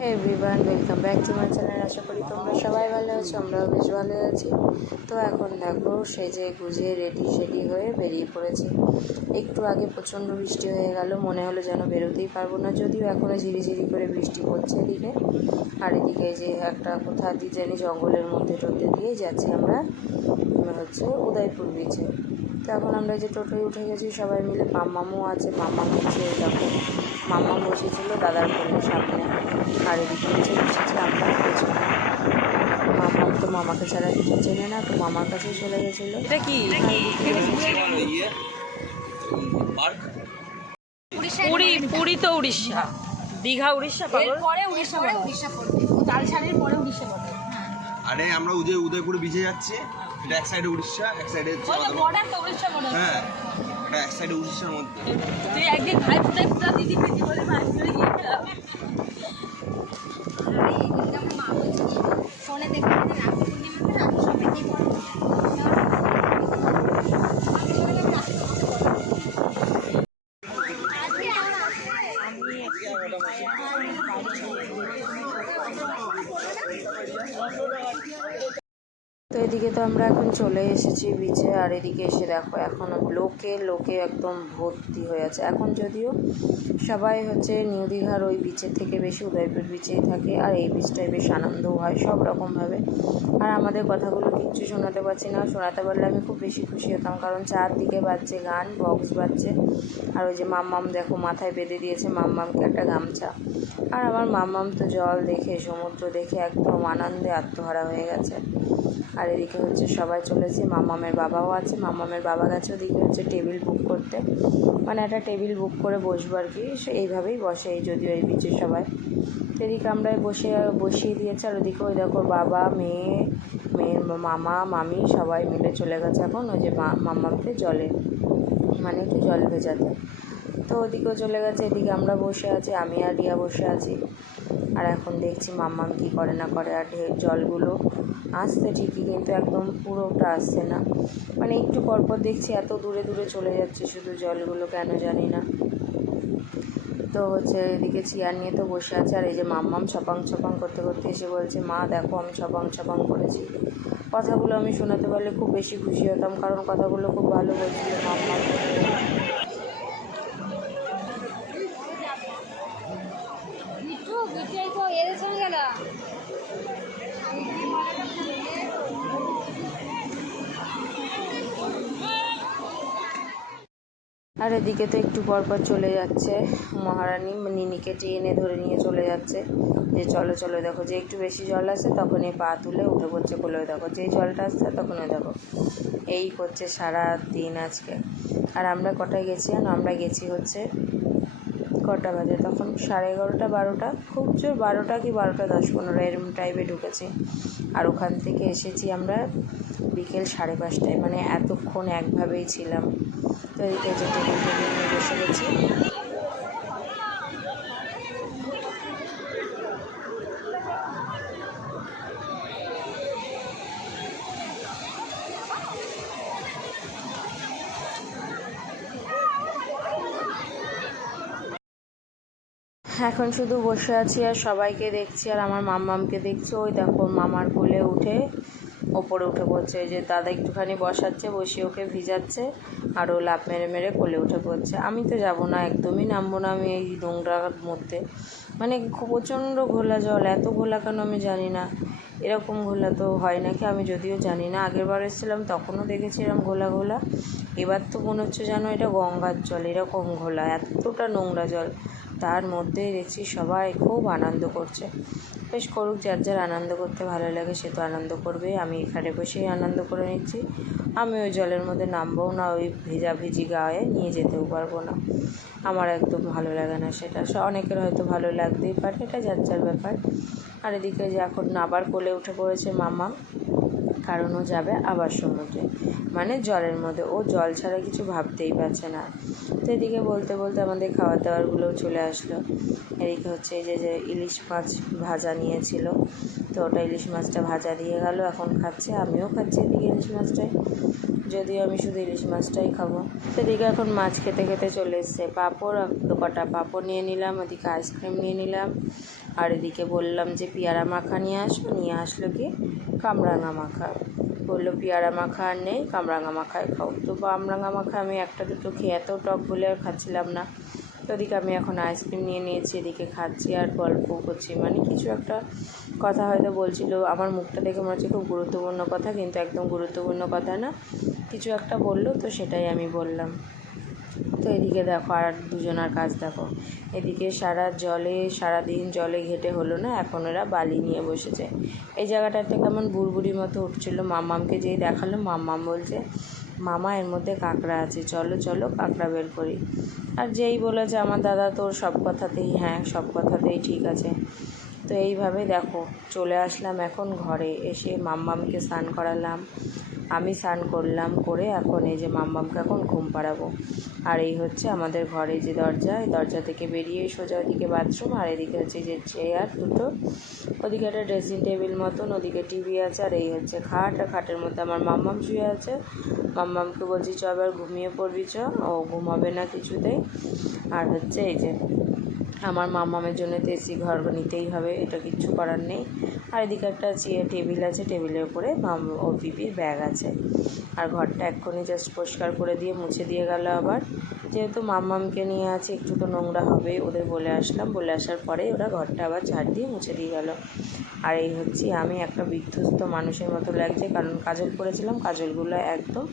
Everyone, welcome back to my channel. আশা করি তোমরা সবাই ভালো আছো, আমরাও বেশ ভালো আছি। তো এখন দেখো সেজে গুজে রেডি হয়ে বেরিয়ে পড়েছি। একটু আগে প্রচণ্ড বৃষ্টি হয়ে গেল, মনে হলো যেন বেরোতেই পারবো না, যদিও এখনও ঝিরিঝিরি করে বৃষ্টি পড়ছে এদিকে। আর এদিকে যে একটা কোথা দিয়ে জানি জঙ্গলের মধ্যে দিয়েই যাচ্ছি আমরা হচ্ছে উদয়পুর বিচে। তো এখন আমরা যে টোটোয় উঠে গেছি সবাই মিলে, মাম্মামও আছে, মাম্মাম হচ্ছে দেখো মাম্মাম বসেছিল দাদার কোলের সামনে, আর এদিকে হচ্ছে বসেছি আমরা পেছনে। মাম্মাম তো মামাকে ছাড়া কিছু চেনে না, তো মামার কাছেই চলে গেছিলো। এটা কি পুরী তো উড়িষ্যা, দীঘা উড়িষ্যা, পরে উড়িষ্যা পড়বে, তালসারির পরে উড়িষ্যা পড়বে। আরে আমরা উদয়পুরে বিচে যাচ্ছি, এটা এক সাইডে উড়িষ্যা, এক সাইডে বর্ডার তো উড়িষ্যা বর্ডার। হ্যাঁ, এটা এক সাইডে উড়িষ্যার মধ্যে। তুই একদিন ভাই ফুটা দিদি দিদি বলে ভাই ফুটে গিয়েছিলাম। ফোনে দেখে রাখি পূর্ণিমাতে রাখি সবাইকেই পড়ে। তো এদিকে তো আমরা এখন চলে এসেছি বিচে, আর এদিকে এসে দেখো এখন লোকে একদম ভর্তি হয়ে আছে। এখন যদিও সবাই হচ্ছে নিউ দীঘার ওই বিচের থেকে বেশি উদয়পুর বিচেই থাকে, আর এই বিচটায় বেশ আনন্দও হয় সব রকমভাবে। আর আমাদের কথাগুলো কিচ্ছু শোনাতে পারছি না, শোনাতে পারলে আমি খুব বেশি খুশি হতাম, কারণ চারদিকে বাজছে গান, বক্স বাজছে। আর ওই যে মাম্মাম দেখো মাথায় বেঁধে দিয়েছে মাম্মামকে একটা গামছা। আর আমার মাম্মাম তো জল দেখে, সমুদ্র দেখে একদম আনন্দে আত্মহারা হয়ে গেছে। আর এদিকে হচ্ছে সবাই চলেছে, মাম্মামের বাবাও আছে, মাম্মামের বাবা গেছে ওদিকে হচ্ছে টেবিল বুক করতে, মানে একটা টেবিল বুক করে বসবো আর কি। সে এইভাবেই বসে এই যদিও এই বিচে সবাই। এদিকে আমরা বসিয়ে দিয়েছে, আর ওদিকে ওই দেখো বাবা মেয়ের মামা মামি সবাই মিলে চলে গেছে এখন ওই যে মাম্মামকে জলে, মানে একটু জল ভেজাতে। তো ওদিকেও চলে গেছে, এদিকে আমরা বসে আছি, আমি আর রিয়া বসে আছি। আর এখন দেখছি মাম্মাম কী করে না করে। আর জলগুলো আসছে ঠিকই, কিন্তু একদম পুরোটা আসছে না, মানে একটু পরপর দেখছি এত দূরে দূরে চলে যাচ্ছে শুধু জলগুলো, কেন জানি না। তো হচ্ছে এদিকে চেয়ার নিয়ে তো বসে আছে, আর এই যে মাম্মাম ছপাং করতে করতে এসে বলছে, মা দেখো আমি ছপাং করেছি। কথাগুলো আমি শোনাতে পারলে খুব বেশি খুশি হতাম, কারণ কথাগুলো খুব ভালো বলছিল মাম্মাম। আর এদিকে তো একটু পরপর চলে যাচ্ছে মহারানী, নিনিকে টেনে ধরে নিয়ে চলে যাচ্ছে যে চলো চলো। দেখো যে একটু বেশি জল আসে তখনই পা তুলে উঠে পড়ছে কোলে, দেখো যেই জলটা আসছে তখনই দেখো এই করছে সারা দিন আজকে। আর আমরা কটায় গেছি জানো, আমরা গেছি হচ্ছে কটা বাজে তখন, 11:30 12টা, খুব জোর 12টা কি 12:10-15 এরম টাইমে ঢুকেছি। আর ওখান থেকে এসেছি আমরা বিকেল 5:30টায়, মানে এতক্ষণ একভাবেই ছিলাম। তো এদিকে যে টেবিল নিয়ে বসে গেছি। এখন শুধু বসে আছি আর সবাইকে দেখছি, আর আমার মাম্মামকে দেখছি, ওই দেখো মামার কোলে উঠে ওপরে উঠে পড়ছে, যে দাদা একটুখানি বসাচ্ছে, বসিয়ে ওকে ভিজাচ্ছে, আর ও লাফ মেরে মেরে কোলে উঠে পড়ছে। আমি তো যাব না, একদমই নামবো না আমি এই নোংরার মধ্যে, মানে প্রচণ্ড ঘোলা জল, এত ঘোলা কেন আমি জানি না, এরকম ঘোলা তো হয় নাকি আমি যদিও জানি না। আগেরবার এসেছিলাম তখনও দেখেছি এরকম ঘোলা, এবার তো মনে হচ্ছে যেন এটা গঙ্গার জল, এরকম ঘোলা, এতটা নোংরা জল। তার মধ্যেই দেখছি সবাই খুব আনন্দ করছে। বেশ করুক, যার যার আনন্দ করতে ভালো লাগে সে তো আনন্দ করবে, আমি এখানে বসেই আনন্দ করে নিচ্ছি। আমি ওই জলের মধ্যে নামবও না, ওই ভিজি গায়ে নিয়ে যেতেও পারবো না, আমার একদম ভালো লাগে না সেটা। অনেকের হয়তো ভালো লাগতেই পারে, এটা যার যার ব্যাপার। আর এদিকে যে এখন আবার কোলে উঠে পড়েছে মামা, কারণ ও যাবে আবার সমুদ্রে, মানে জলের মধ্যে, ও জল ছাড়া কিছু ভাবতেই পারছে না। তো এদিকে বলতে বলতে আমাদের খাবার দাবারগুলোও চলে আসলো। এদিকে হচ্ছে এই যে ইলিশ মাছ ভাজা নিয়েছিল, তো ওটা ইলিশ মাছটা ভাজা দিয়ে গেল, এখন খাচ্ছে, আমিও খাচ্ছি এদিকে ইলিশ মাছটাই, যদিও আমি শুধু ইলিশ মাছটাই খাবো। এদিকে এখন মাছ খেতে খেতে চলে এসছে পাঁপড়, কটা পাঁপড় নিয়ে নিলাম, ওদিকে আইসক্রিম নিয়ে নিলাম, আর এদিকে বললাম যে পেয়ারা মাখা নিয়ে আসো, নিয়ে আসলো কি কামরাঙা মাখা। বললো পেয়ারা মাখা আর নেই, কামরাঙা মাখায় খাও। তো কামরাঙা মাখা আমি একটা দুটো খেয়ে এত টক বলে আর খাচ্ছিলাম না। তো ওদিকে আমি এখন আইসক্রিম নিয়ে নিয়েছি, এদিকে খাচ্ছি আর গল্প করছি, মানে কিছু একটা কথা হয়তো বলছিল। আমার মুখটা দেখে মনে হচ্ছে খুব গুরুত্বপূর্ণ কথা, কিন্তু একদম গুরুত্বপূর্ণ কথা না, কিছু একটা বললো তো সেটাই আমি বললাম। তো এদিকে দেখো আর দুজনার কাজ দেখো, এদিকে সারাদিন জলে ঘেটে হলো না, এখন এরা বালি নিয়ে বসেছে। এই জায়গাটাতে কেমন বুড়বুড়ির মতো উঠছিল। মাম্মামকে যেই দেখালো, মাম্মাম বলছে মামা এর মধ্যে কাঁকড়া আছে, চলো চলো কাঁকড়া বের করি। আর যেই বলেছে আমার দাদা, তোর সব কথাতেই হ্যাঁ, সব কথাতেই ঠিক আছে। তো এইভাবে দেখো চলে আসলাম এখন ঘরে, এসে মাম্মামকে স্নান করালাম, আমি স্নান করলাম, করে এখন এই যে মাম্মামকে এখন ঘুম পাড়াবো। আর এই হচ্ছে আমাদের ঘরে যে দরজা, এই দরজা থেকে বেরিয়ে সোজা ওদিকে বাথরুম, আর এদিকে হচ্ছে যে চেয়ার দুটো, ওদিকে একটা ড্রেসিং টেবিল মতন, ওদিকে টিভি আছে, আর এই হচ্ছে খাট, আর খাটের মধ্যে আমার মাম্মাম শুয়ে আছে। মাম্মামকে বলছি চ এবার ঘুমিয়ে পড়বি, চ, ও ঘুমাবে না কিছুতেই। আর হচ্ছে এই যে আমার মাম্মামের জন্য তো এসি ঘর নিতেই হবে, এটা কিচ্ছু করার নেই। আর এদিকে একটা টেবিল আছে, টেবিলের উপরে ওর পিপির ব্যাগ আছে। আর ঘরটা এক্ষুনি জাস্ট পরিষ্কার করে দিয়ে মুছে দিয়ে গেল আবার, যেহেতু মাম্মামকে নিয়ে আছে একটু তো নোংরা হবে, ওদের বলে আসলাম, বলে আসার পরে ওরা ঘরটা আবার ঝাড় দিয়ে মুছে দিয়ে গেল। আর এই হচ্ছে আমি একটা বিধ্বস্ত মানুষের মতো লাগছে, কারণ কাজল পরেছিলাম, কাজলগুলো একদম